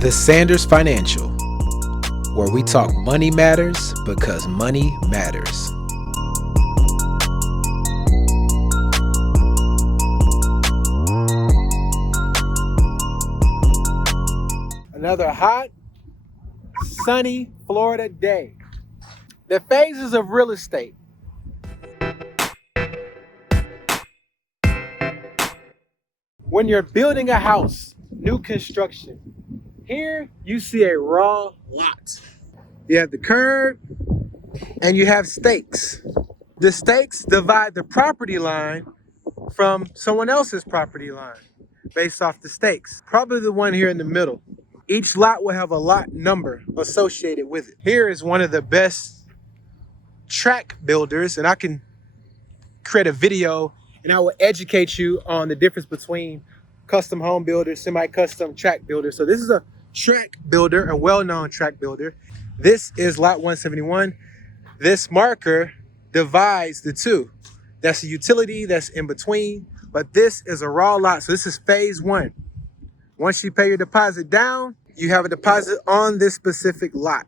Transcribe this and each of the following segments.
The Sanders Financial, where we talk money matters because money matters. Another hot, sunny Florida day. The phases of real estate. When you're building a house, new construction, here you see a raw lot. You have the curb and you have stakes. The stakes divide the property line from someone else's property line based off the stakes. Probably the one here in the middle. Each lot will have a lot number associated with it. Here is one of the best track builders, and I can create a video and I will educate you on the difference between custom home builder, semi-custom track builder. So this is a track builder, a well-known track builder. This is lot 171. This marker divides the two. That's a utility that's in between, but this is a raw lot. So this is phase one. Once you pay your deposit down, you have a deposit on this specific lot.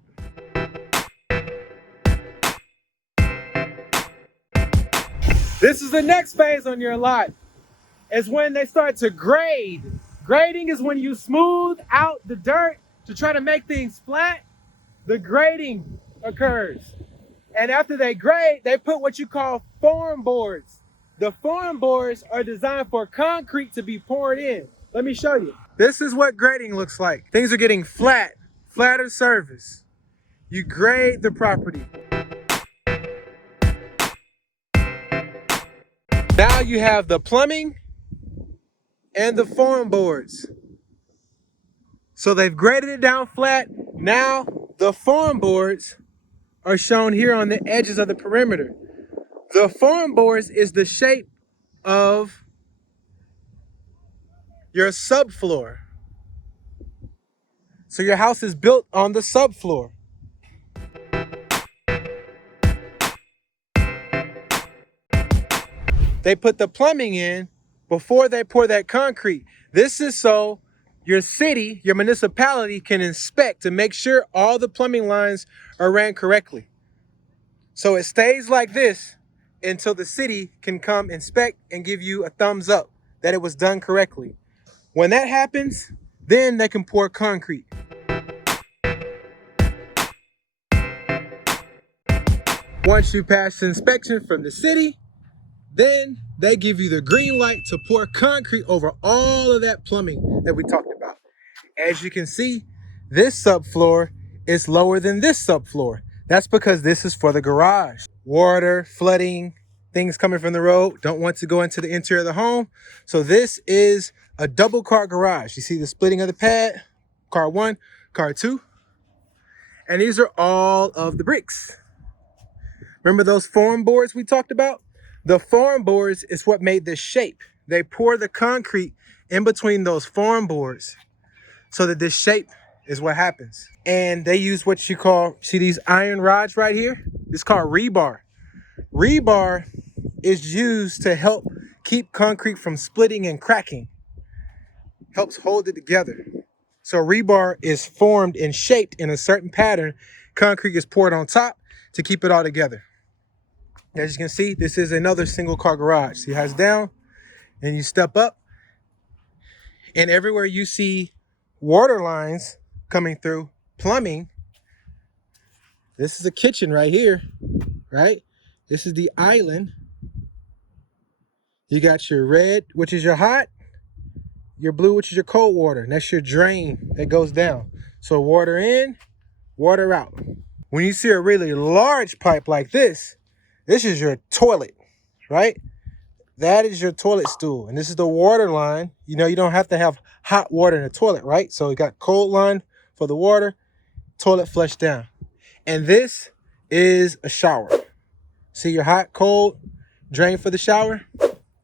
This is the next phase on your lot. It's when they start to grade. Grading is when you smooth out the dirt to try to make things flat. The grading occurs. And after they grade, they put what you call form boards. The form boards are designed for concrete to be poured in. Let me show you. This is what grading looks like. Things are getting flat, flatter surface. You grade the property. Now you have the plumbing and the form boards. So they've graded it down flat. Now the form boards are shown here on the edges of the perimeter. The form boards is the shape of your subfloor. So your house is built on the subfloor. They put the plumbing in before they pour that concrete. This is so your city, your municipality can inspect to make sure all the plumbing lines are ran correctly. So it stays like this until the city can come inspect and give you a thumbs up that it was done correctly. When that happens, then they can pour concrete. Once you pass the inspection from the city, then they give you the green light to pour concrete over all of that plumbing that we talked about. As you can see, this subfloor is lower than this subfloor. That's because this is for the garage. Water, flooding, things coming from the road don't want to go into the interior of the home. So this is a double car garage. You see the splitting of the pad, car one, car two. And these are all of the bricks. Remember those form boards we talked about? The form boards is what made this shape. They pour the concrete in between those form boards so that this shape is what happens. And they use what you call, see these iron rods right here? It's called rebar. Rebar is used to help keep concrete from splitting and cracking. Helps hold it together. So rebar is formed and shaped in a certain pattern. Concrete is poured on top to keep it all together. As you can see, this is another single car garage. See how it's down? And you step up. And everywhere you see water lines coming through, plumbing, this is a kitchen right here, right? This is the island. You got your red, which is your hot, your blue, which is your cold water. And that's your drain that goes down. So water in, water out. When you see a really large pipe like this is your toilet, right? That is your toilet stool. And this is the water line. You know, you don't have to have hot water in the toilet, right? So you got cold line for the water, toilet flush down. And this is a shower. See your hot, cold drain for the shower?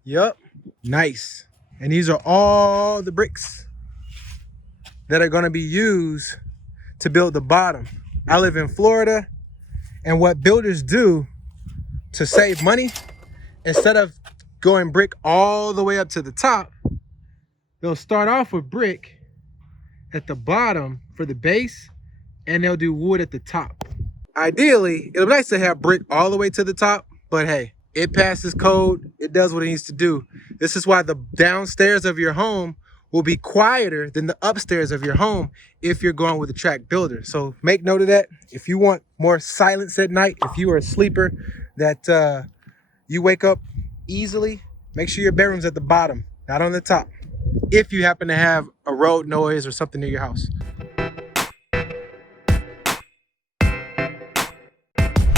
Yup. Nice. And these are all the bricks that are going to be used to build the bottom. I live in Florida, and what builders do to save money, instead of going brick all the way up to the top, they'll start off with brick at the bottom for the base, and they'll do wood at the top. Ideally, it'll be nice to have brick all the way to the top, but hey, it passes code. It does what it needs to do. This is why the downstairs of your home will be quieter than the upstairs of your home if you're going with a track builder. So make note of that. If you want more silence at night, if you are a sleeper that you wake up easily, make sure your bedroom's at the bottom, not on the top, if you happen to have a road noise or something near your house.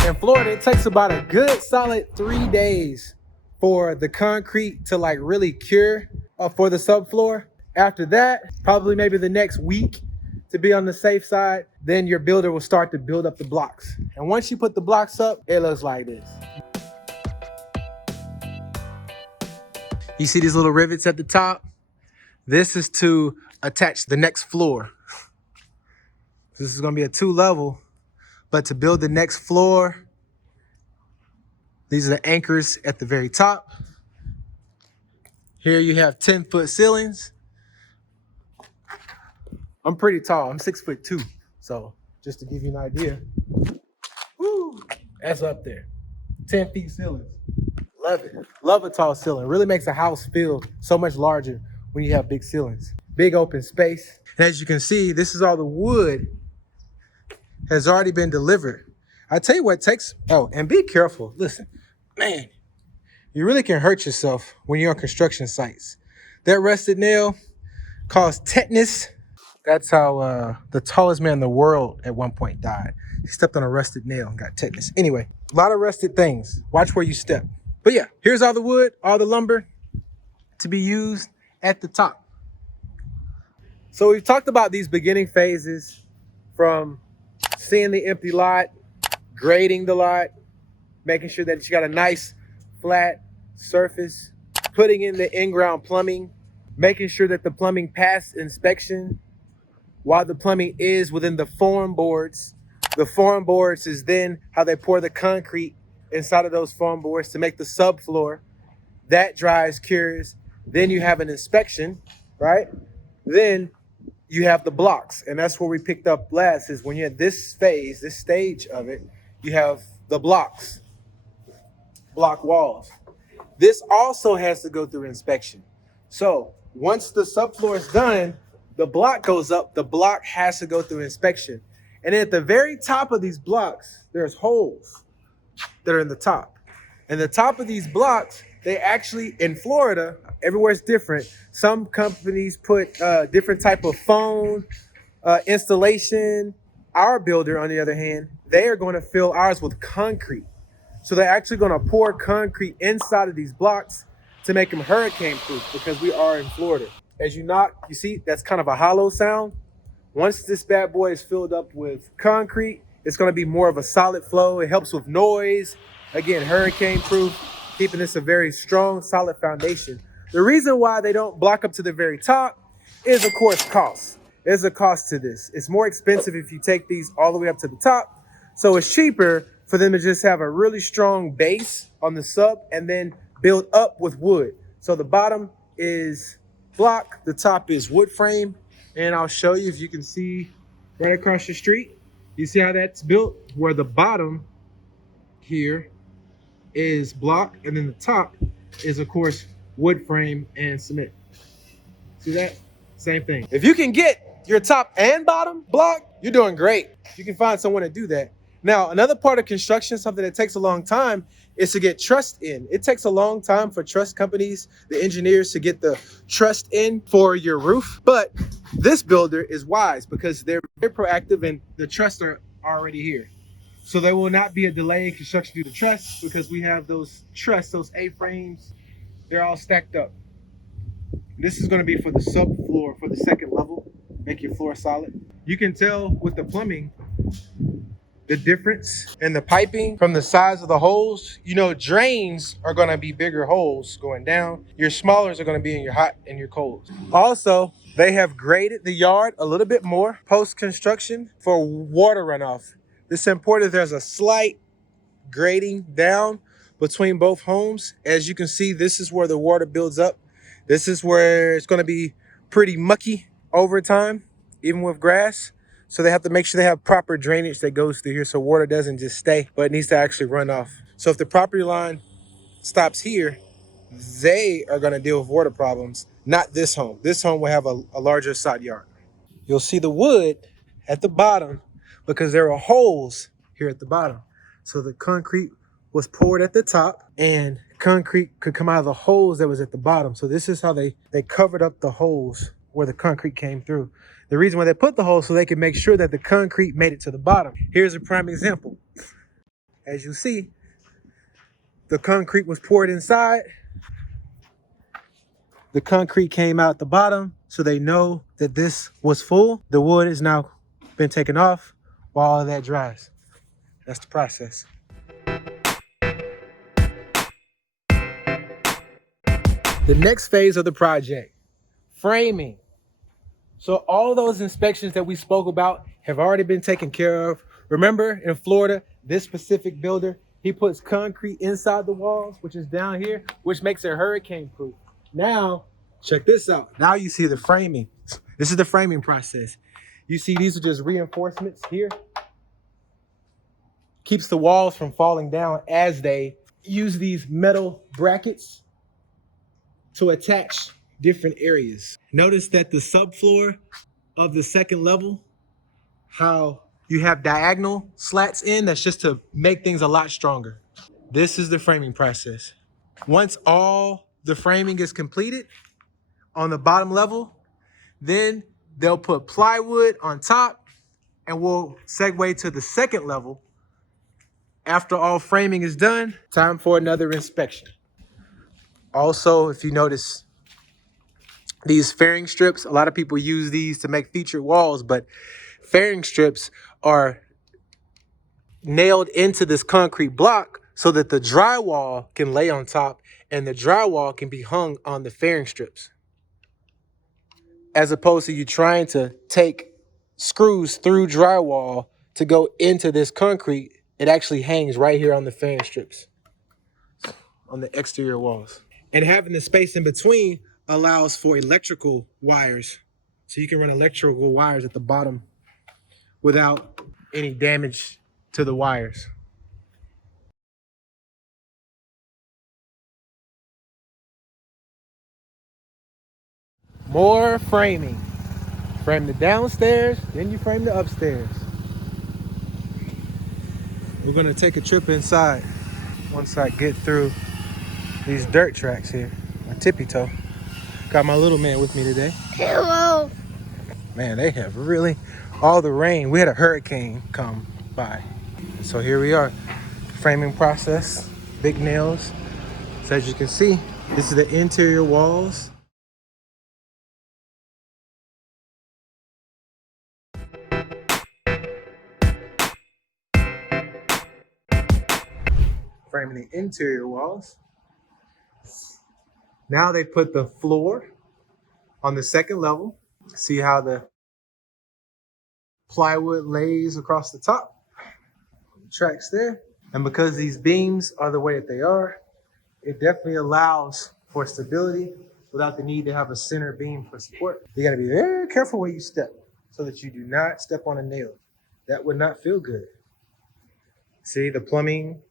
In Florida, it takes about a good solid 3 days for the concrete to like really cure for the subfloor. After that, probably maybe the next week to be on the safe side, then your builder will start to build up the blocks. And once you put the blocks up, it looks like this. You see these little rivets at the top? This is to attach the next floor. This is gonna be a 2-level, but to build the next floor, these are the anchors at the very top. Here you have 10-foot ceilings. I'm pretty tall, I'm 6'2". So just to give you an idea, woo, that's up there. 10 feet ceilings. Love it. Love a tall ceiling. Really makes a house feel so much larger when you have big ceilings. Big open space. And as you can see, this is all the wood has already been delivered. I tell you what it takes. Oh, and be careful. Listen, man, you really can hurt yourself when you're on construction sites. That rusted nail caused tetanus. That's how the tallest man in the world at one point died. He stepped on a rusted nail and got tetanus. Anyway, a lot of rusted things. Watch where you step. But yeah, here's all the wood, all the lumber to be used at the top. So we've talked about these beginning phases, from seeing the empty lot, grading the lot, making sure that you got a nice flat surface, putting in the in-ground plumbing, making sure that the plumbing passed inspection while the plumbing is within the form boards. The form boards is then how they pour the concrete inside of those form boards to make the subfloor. That dries, cures. Then you have an inspection, right? Then you have the blocks. And that's where we picked up last, is when you're at this phase, this stage of it, you have the blocks, block walls. This also has to go through inspection. So once the subfloor is done, the block goes up, the block has to go through inspection. And at the very top of these blocks, there's holes that are in the top. And the top of these blocks, they actually, in Florida, everywhere is different. Some companies put different type of foam installation. Our builder, on the other hand, they are going to fill ours with concrete. So they're actually going to pour concrete inside of these blocks to make them hurricane proof, because we are in Florida. As you knock, you see, that's kind of a hollow sound. Once this bad boy is filled up with concrete, it's going to be more of a solid flow. It helps with noise. Again, hurricane proof, keeping this a very strong, solid foundation. The reason why they don't block up to the very top is, of course, cost. There's a cost to this. It's more expensive if you take these all the way up to the top. So it's cheaper for them to just have a really strong base on the sub and then build up with wood. So the bottom is block, the top is wood frame. And I'll show you, if you can see right across the street, you see how that's built, where the bottom here is block, and then the top is, of course, wood frame and cement. See that? Same thing. If you can get your top and bottom block, you're doing great. You can find someone to do that. Now, another part of construction, something that takes a long time, is to get truss in. It takes a long time for truss companies, the engineers, to get the truss in for your roof. But this builder is wise, because they're very proactive and the truss are already here. So there will not be a delay in construction due to truss, because we have those truss, those A-frames, they're all stacked up. This is going to be for the subfloor, for the second level, make your floor solid. You can tell with the plumbing the difference in the piping from the size of the holes. You know, drains are going to be bigger holes going down. Your smallers are going to be in your hot and your cold. Also, they have graded the yard a little bit more post-construction for water runoff. It's important there's a slight grading down between both homes. As you can see, this is where the water builds up. This is where it's going to be pretty mucky over time. even with grass. So they have to make sure they have proper drainage that goes through here so water doesn't just stay, but it needs to actually run off. So if the property line stops here, they are going to deal with water problems, not this home. This home will have a larger side yard. You'll see the wood at the bottom because there are holes here at the bottom. So the concrete was poured at the top and concrete could come out of the holes that was at the bottom. So this is how they covered up the holes where the concrete came through. The reason why they put the holes so they can make sure that the concrete made it to the bottom. Here's a prime example. As you see, the concrete was poured inside. The concrete came out the bottom, so they know that this was full. The wood has now been taken off while all of that dries. That's the process. The next phase of the project, framing. So all those inspections that we spoke about have already been taken care of. Remember in Florida, this specific builder, he puts concrete inside the walls, which is down here, which makes it hurricane proof. Now, check this out. Now you see the framing. This is the framing process. You see these are just reinforcements here. Keeps the walls from falling down as they use these metal brackets to attach different areas. Notice that the subfloor of the second level, how you have diagonal slats in, that's just to make things a lot stronger. This is the framing process. Once all the framing is completed on the bottom level, then they'll put plywood on top and we'll segue to the second level. After all framing is done, time for another inspection. Also, if you notice, these fairing strips, a lot of people use these to make featured walls, but fairing strips are nailed into this concrete block so that the drywall can lay on top and the drywall can be hung on the fairing strips. As opposed to you trying to take screws through drywall to go into this concrete, it actually hangs right here on the fairing strips on the exterior walls. And having the space in between allows for electrical wires. So you can run electrical wires at the bottom without any damage to the wires. More framing. Frame the downstairs, then you frame the upstairs. We're gonna take a trip inside once I get through these dirt tracks here. My tippy toe. Got my little man with me today. Hello. Man, they have really, all the rain. We had a hurricane come by. And so here we are, framing process, big nails. So as you can see, this is the interior walls. Framing the interior walls. Now they put the floor on the second level. See how the plywood lays across the top, tracks there. And because these beams are the way that they are, it definitely allows for stability without the need to have a center beam for support. You gotta be very careful where you step so that you do not step on a nail. That would not feel good. See, the plumbing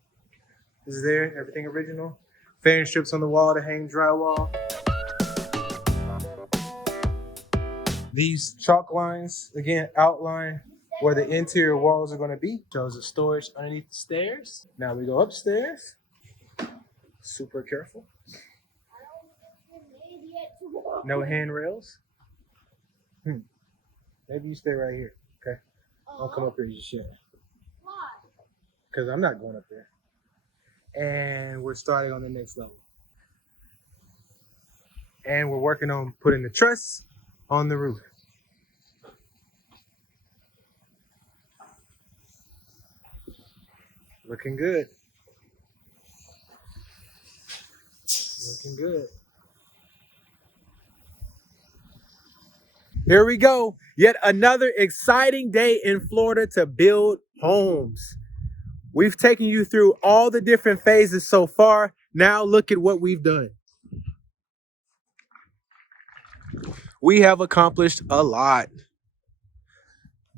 is there, everything original. Fairing strips on the wall to hang drywall. These chalk lines, again, outline where the interior walls are going to be. Shows the storage underneath the stairs. Now we go upstairs. Super careful. No handrails. Maybe you stay right here. Okay. Don't come up here just yet. Why? Because I'm not going up there. And we're starting on the next level. And we're working on putting the truss on the roof. Looking good. Looking good. Here we go. Yet another exciting day in Florida to build homes. We've taken you through all the different phases so far. Now look at what we've done. We have accomplished a lot.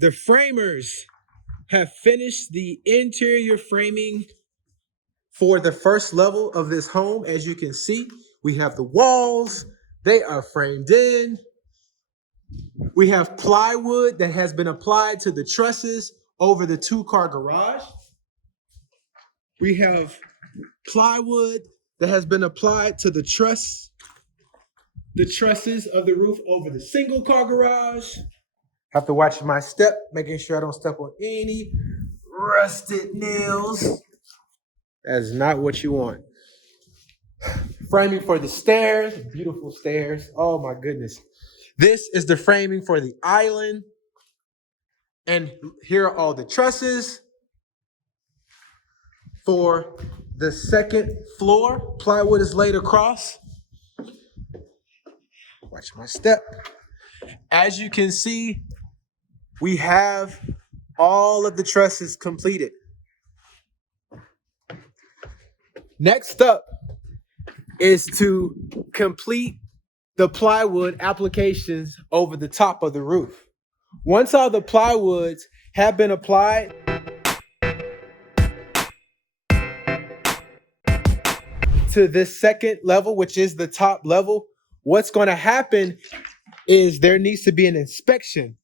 The framers have finished the interior framing for the first level of this home. As you can see, we have the walls, they are framed in. We have plywood that has been applied to the trusses over the 2-car garage. We have plywood that has been applied to the trusses of the roof over the 1-car garage. Have to watch my step, making sure I don't step on any rusted nails. That is not what you want. Framing for the stairs, beautiful stairs. Oh my goodness. This is the framing for the island. And here are all the trusses for the 2nd floor. Plywood is laid across. Watch my step. As you can see, we have all of the trusses completed. Next up is to complete the plywood applications over the top of the roof. Once all the plywoods have been applied, to this 2nd level, which is the top level, what's going to happen is there needs to be an inspection.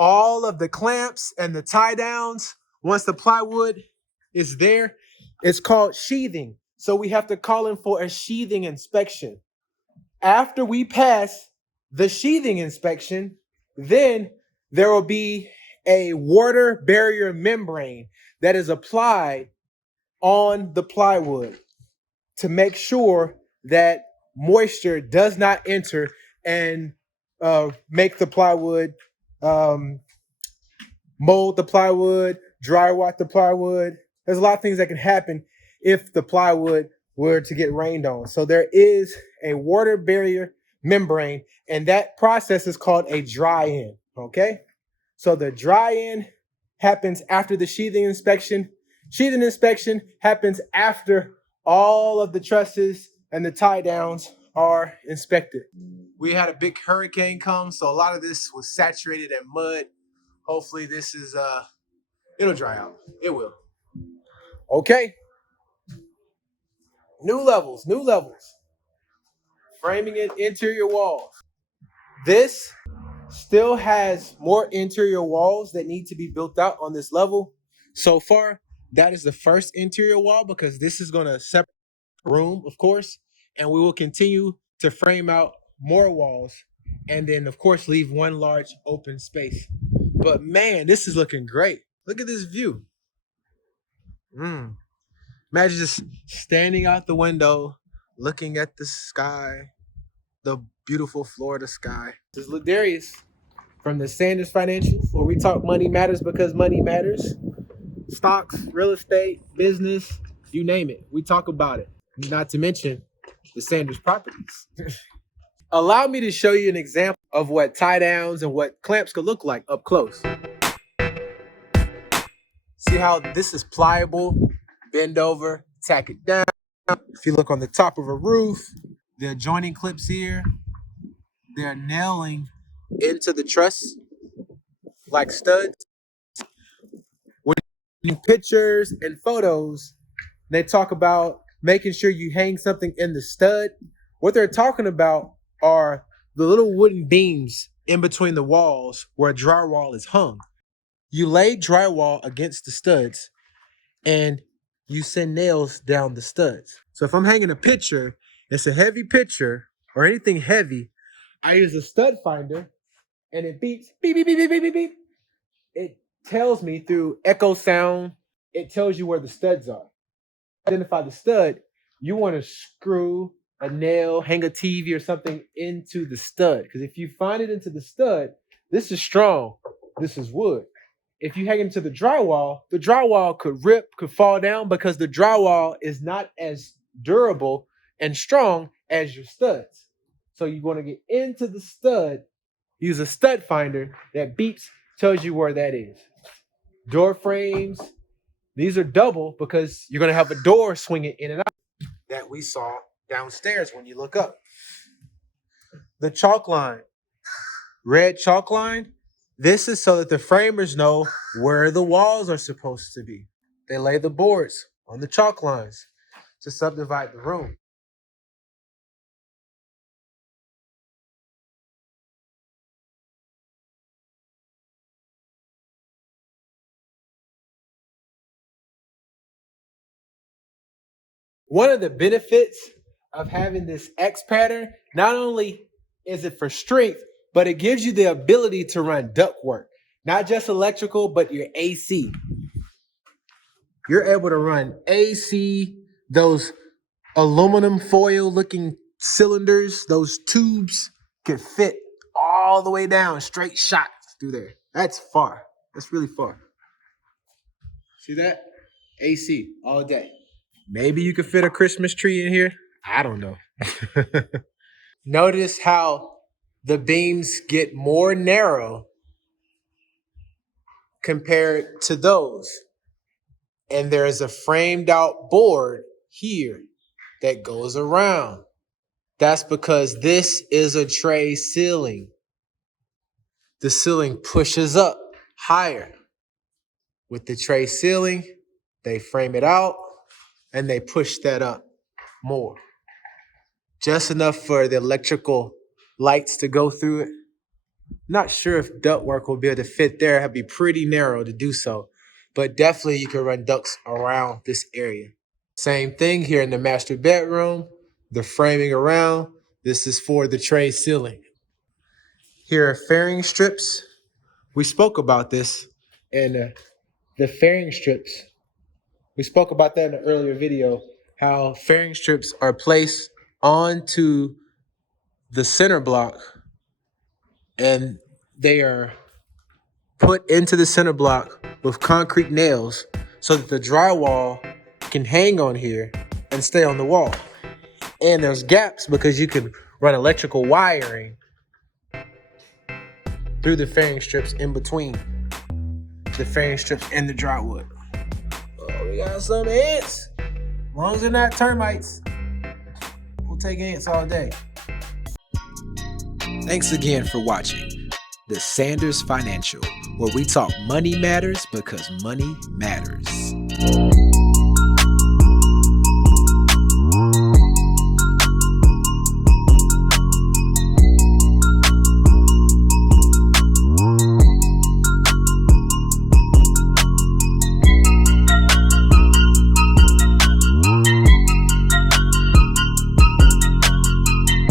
All of the clamps and the tie downs, once the plywood is there, it's called sheathing. So we have to call in for a sheathing inspection. After we pass the sheathing inspection, then there will be a water barrier membrane that is applied on the plywood to make sure that moisture does not enter and make the plywood, mold the plywood, dry rot the plywood. There's a lot of things that can happen if the plywood were to get rained on. So there is a water barrier membrane, and that process is called a dry-in, okay? So the dry-in happens after the sheathing inspection. Sheathing inspection happens after all of the trusses and the tie downs are inspected. We had a big hurricane come, so a lot of this was saturated in mud. Hopefully this is, it'll dry out. It will. Okay. New levels. Framing in interior walls. This still has more interior walls that need to be built out on this level. So far, that is the first interior wall because this is going to separate room, of course, and we will continue to frame out more walls and then, of course, leave one large open space. But man, this is looking great. Look at this view. Imagine just standing out the window, looking at the sky, the beautiful Florida sky. This is Ladarius from the Sanders Financial, where we talk money matters because money matters. Stocks, real estate, business, you name it. We talk about it. Not to mention the Sanders properties. Allow me to show you an example of what tie downs and what clamps could look like up close. See how this is pliable? Bend over, tack it down. If you look on the top of a roof, the adjoining clips here, they're nailing into the truss like studs. When you pictures and photos, they talk about making sure you hang something in the stud. What they're talking about are the little wooden beams in between the walls where drywall is hung. You lay drywall against the studs and you send nails down the studs. So if I'm hanging a picture, it's a heavy picture or anything heavy, I use a stud finder and it beeps, beep, beep, beep, beep, beep, beep, beep. It tells me through echo sound, it tells you where the studs are. Identify the stud, you want to screw a nail, hang a TV or something into the stud. Because if you find it into the stud, this is strong, this is wood. If you hang it into the drywall could rip, could fall down because the drywall is not as durable and strong as your studs. So you want to get into the stud, use a stud finder that beeps, tells you where that is. Door frames, these are double because you're going to have a door swinging in and out that we saw downstairs when you look up. The chalk line, red chalk line, This is so that the framers know where the walls are supposed to be. They lay the boards on the chalk lines to subdivide the room. One of the benefits of having this X pattern, not only is it for strength, but it gives you the ability to run ductwork, not just electrical, but your AC. You're able to run AC, those aluminum foil looking cylinders, those tubes can fit all the way down, straight shots through there. That's far. That's really far. See that? AC all day. Maybe you could fit a Christmas tree in here. I don't know. Notice how the beams get more narrow compared to those. And there's a framed out board here that goes around. That's because this is a tray ceiling. The ceiling pushes up higher. With the tray ceiling, they frame it out and they push that up more. Just enough for the electrical lights to go through it. Not sure if ductwork will be able to fit there. It'd be pretty narrow to do so. But definitely you can run ducts around this area. Same thing here in the master bedroom. The framing around. This is for the tray ceiling. Here are fairing strips. We spoke about this in the fairing strips. We spoke about that in an earlier video, how fairing strips are placed onto the center block and they are put into the center block with concrete nails so that the drywall can hang on here and stay on the wall. And there's gaps because you can run electrical wiring through the fairing strips in between the fairing strips and the drywood. Oh, we got some ants. As long as they're not termites, we'll take ants all day. Thanks again for watching The Sanders Financial, where we talk money matters because money matters.